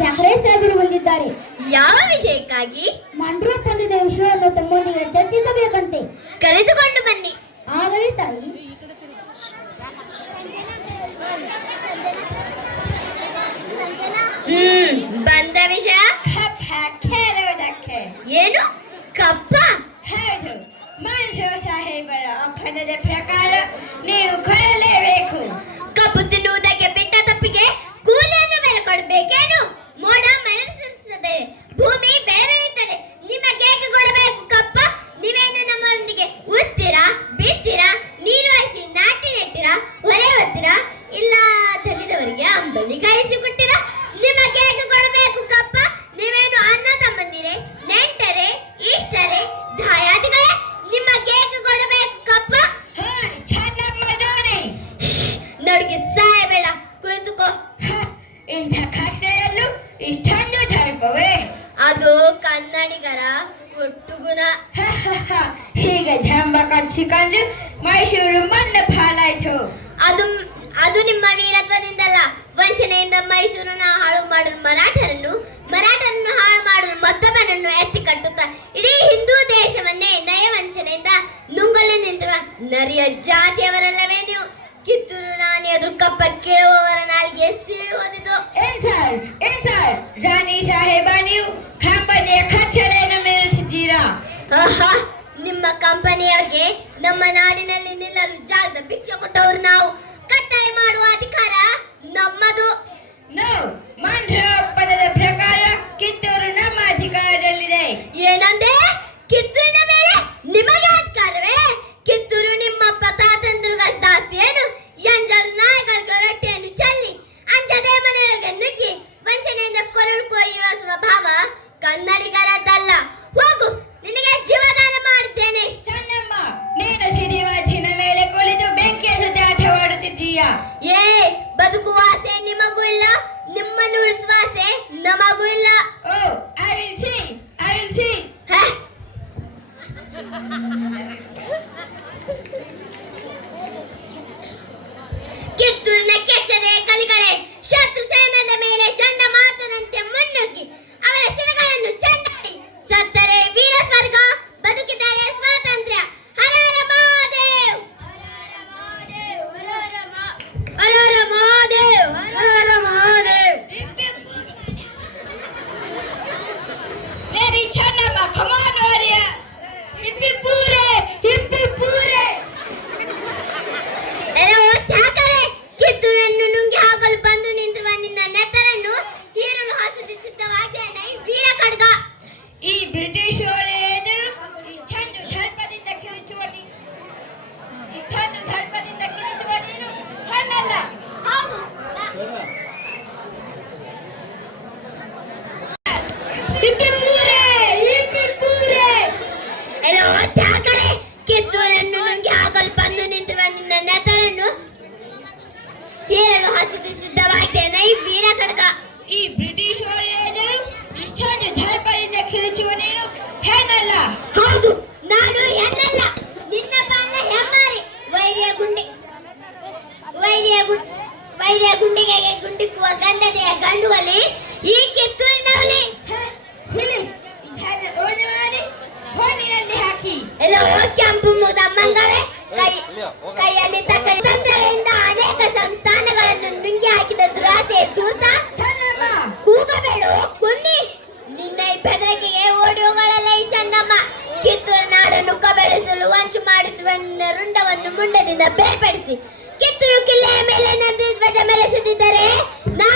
ಠಾಕ್ರೆ ಸಾಹೇಬರು ಬಂದಿದ್ದಾರೆ. ಯಾವ ವಿಷಯಕ್ಕಾಗಿ? ಮಂಡ್ರ ಪಂದ್ಯದ ವಿಷಯವನ್ನು ತಮ್ಮೊಂದಿಗೆ ಚರ್ಚಿಸಬೇಕಂತೆ. ಕರೆದುಕೊಂಡು ಬನ್ನಿ. ಆಗಲೇ ತಾಯಿ. ಬಂದ ವಿಷಯ ಕೇಳುವುದಕ್ಕೆ. ಏನು? ಕಪ್ಪ? ಹೌದು, ಮಂಜು ಸಾಹೇಬರ ಒಪ್ಪಂದದ ಪ್ರಕಾರ ನೀವು ಕೊಡಲೇಬೇಕು. ಕಪ್ಪು ತಿನ್ನುವುದಕ್ಕೆ ಬಿಟ್ಟ ತಪ್ಪಿಗೆ ಕೂಲಿಯನ್ನು ಬೆಲೆ ಕೊಡಬೇಕೇನು? ಮೋಡ ಮನಸ್ಸುತ್ತದೆ, ಭೂಮಿ ಬೆಳೆಯುತ್ತದೆ, ನಿಮಗೆ ಏಕೆ ಕೊಡಬೇಕು ಕಪ್ಪ? ನೀವೇನು ನಮ್ಮೊಂದಿಗೆ ಉತ್ತೀರಾ, ಬಿತ್ತೀರಾ, ನೀರು ಹಾಯಿಸಿ ನಾಟಿ ನೆಟ್ಟಿರಾ, ಹೊರೆ ಹೊತ್ತೀರಾ, ಇಲ್ಲ ದಲಿದವರಿಗೆ ಅಂಬಲಿ ಕಾಯಿಸಿಕೊಟ್ಟಿರಾ? ನಿಮಗೆ ಏಕೆ ಕೊಡಬೇಕು ಕಪ್ಪ? ನೀವೇನು ಅಣ್ಣ ತಮ್ಮಂದಿರೇ, ನೆಂಟರೇ, ಇಷ್ಟರೇ, ದಾಯಾದಿಗಳೇ? ನಿಮಗೆ ಏಕೆ ಕೊಡಬೇಕು ಕಪ್ಪ? ನಡುಗೆ ಸಾಯಬೇಡ, ಕುಳಿತುಕೋ. ಇಂಥ ಕಷ್ಟದಲ್ಲೂ ಇಷ್ಟೊಂದು ಧರ್ಮವೇ? ಅದು ಕನ್ನಡಿಗರ ಕೊಟ್ಟುಗುಣ. ಹೀಗೆ ಜಂಬ ಕಚ್ಚಿಕೊಂಡು ಮೈಸೂರು ಮಣ್ಣು ಪಾಲಾಯ್ತು. ಅದು ಅದು ನಿಮ್ಮ ವೀರತ್ವದಿಂದಲ್ಲ, ವಂಚನೆಯಿಂದ ಮೈಸೂರನ್ನ ಹಾಳು ಮಾಡಲು ಮರಾಠರನ್ನು ಹಾಳು ಮಾಡಲು ಮತ್ತೊಬ್ಬನನ್ನು ಎತ್ತಿ ಕಟ್ಟುತ್ತಾ ಇಡೀ ಹಿಂದೂ ದೇಶವನ್ನೇ ನಯವಂಚನೆಯಿಂದ ನುಂಗಲು ನಿಂತಿರುವ ನರಿಯ ಜಾತಿಯವರಲ್ಲವೇ ನೀವು? ಕಿತ್ತೂರು ರಾಣಿ ಎದುರು ಕಪ್ಪ ಕೇಳುವವರ ನಾಲ್ಗೆ ಸಿಹಿ ಹೋದಿತು. ರಾಣಿ ಸಾಹೇಬ, ನೀವು ಕಂಪನಿಯ ಕಚ್ಚಲೆಯನ್ನು ಮೇರುತ್ತಿದ್ದೀರಾ? ನಿಮ್ಮ ಕಂಪನಿಯವರಿಗೆ ನಮ್ಮ ನಾಡಿನಲ್ಲಿ ನಿಲ್ಲಲು ಜಾಗದ ಭಿಕ್ಷೆ ಕೊಟ್ಟವರು ನಾವು. ಕಟ್ಟಳೆ ಮಾಡುವ ಅಧಿಕಾರ ನಮ್ಮದು. ಮಂಡ್ರ ಒಪ್ಪಂದದ ಪ್ರಕಾರ ಕಿತ್ತೂರು ನಮ್ಮ ಅಧಿಕಾರದಲ್ಲಿದೆ. ಏನಂದೆ? ಕಿತ್ತೂರಿನ ಮೇಲೆ ನಿಮಗೆ ಅಧಿಕಾರವೇ? ಕಿತ್ತೂರು ನಿಮ್ಮ ತಾತಂದಿರುಗಳ ದಾಸ್ತಿ ಏನು? ಎಂಜಲ್ ನಾಯಕರಿಗೆ ರೊಟ್ಟಿಯನ್ನು ಚೆಲ್ಲಿ ಅಂಜದೆ ಮನೆಯೊಳಗೆ ನುಗ್ಗಿ ವಂಚನೆಯಿಂದ ಕೊರಳು ಕೊಯ್ಯುವ ಸ್ವಭಾವ ಕನ್ನಡಿಗರದ್ದಲ್ಲ. ಹೋಗು, ನಿನಗೆ ಜೀವದಾನ ಮಾಡಿದ್ದೇನೆ. ಚನ್ನಮ್ಮ, ನೀನು ಸಿರಿಮಾಚಿನ ಮೇಲೆ ಕುಳಿತು ಬೆಂಕಿಯ ಜೊತೆ ಆಟವಾಡುತ್ತಿದ್ದೀಯಾ? ಬದುಕುವ ಆಸೆ ನಿಮಗೂ ಇಲ್ಲ, ನಿಮ್ಮನ್ನು ಉಳಿಸುವ ಆಸೆ ನಮಗೂ ಇಲ್ಲ. I will see. ಕಿತ್ತೂರಿನ ಕೆಚ್ಚದೆ ಕಲಿಗಳೇ, ಶತ್ರು ಸೇನದ ಮೇಲೆ ಚಂಡ ಮಾತದಂತೆ ಮುನ್ನುಗ್ಗಿ ಅವರ ಶಿರಗಳನ್ನು ಚೆಂಡಾಡಿ ಸತ್ತರೆ ವೀರ ಸ್ವರ್ಗ, ಬದುಕಿದರೆ ಸ್ವಾತಂತ್ರ್ಯ. ಹರ ಹರ ಮಹಾದೇವ್, ಹರ ಹರ ಮಹಾದೇವ್, ಹರ ಹರ Mahadev. Lady Channamma, come on, warrior. Hippi pure. ಕಿತ್ತೂರನ್ನು ನುಂಗಿ ಹಾಕಲು ಬಂದು ನಿಂತಿರುವ ನಿನ್ನ ನೆತ್ತರನ್ನು ಹೀರಲು ಹಸುದು ಸಿದ್ಧವಾದ್ದೇನೆ ವೀರ ಖಡ್ಗ. ಈ ಬ್ರಿಟಿಷರ ಎದುರು ಇಷ್ಟೊಂದು ಧರ್ಮದಿಂದ ಕಿರುಚುವ ನೀನು ಹಣ್ಣಲ್ಲ. ಹೌದು, ಕಿತ್ತೂರನ್ನು ನುಂಗಿ ಹಾಕಲು ಬಂದು ನಿಂತಿರುವ ನಿನ್ನ ನೆತ್ತರನ್ನು ಹೀರಲು ಹಸುದು ಸಿದ್ಧವಾದ್ದೇನೆ ವೀರ ಖಡ್ಗ. ಈ ಬ್ರಿಟಿಷರ ಎದುರು ಇಷ್ಟೊಂದು ಧರ್ಮದಿಂದ ಕಿರುಚುವ ನೀನು ಹೆಣ್ಣಲ್ಲ. ಹೌದು, ನಾನು ಹೆಣ್ಣಲ್ಲ, ನಿನ್ನ ಬಾಲ ಹೆಮ್ಮಾರಿ. ವೈರ್ಯ ಗುಂಡಿಗೆಗೆ ಗುಂಡಿಕ್ಕುವ ಗಂಡನೆಯ ಗಂಡುವಲಿ ಈ ಕಿತ್ತೂರಿನವಲಿ. ಹುಲಿ, ಇದನ್ನು ರೋಜು ಮಾಡಿ ಹೊನ್ನಿನಲ್ಲಿ ಹಾಕಿ. ಎಲ್ಲೋ ಕೆಂಪು ಮುದ ಮಂಗವೇ, ಕೈಯಲ್ಲಿ ತಂತ್ರಗಳಿಂದ ಅನೇಕ ಸಂಸ್ಥಾನಗಳನ್ನು ನುಂಗಿ ಹಾಕಿದ ದುರಾಸೆ ದೂತ. ಕೂಗಬೇಡು ಕುನ್ನಿ, ನಿನ್ನ ಈ ಬೆದರಿಕೆಗೆ ಓಡಿ ಹೋಗಳಲ್ಲ ಈ ಚನ್ನಮ್ಮ. ಕಿತ್ತೂರು ನಾಡನ್ನು ಕಬಳಿಸಲು ವಂಚು ಮಾಡುತ್ತಿರುವ ನಿನ್ನ ರುಂಡವನ್ನು ಮುಂಡದಿಂದ ಬೇರ್ಪಡಿಸಿ ಕಿತ್ತೂರು ಕಿಲ್ಲೆಯ ಮೇಲೆ ನಂದಿ ಧ್ವಜ ಮೆರೆಸದಿದ್ದರೆ ನಾ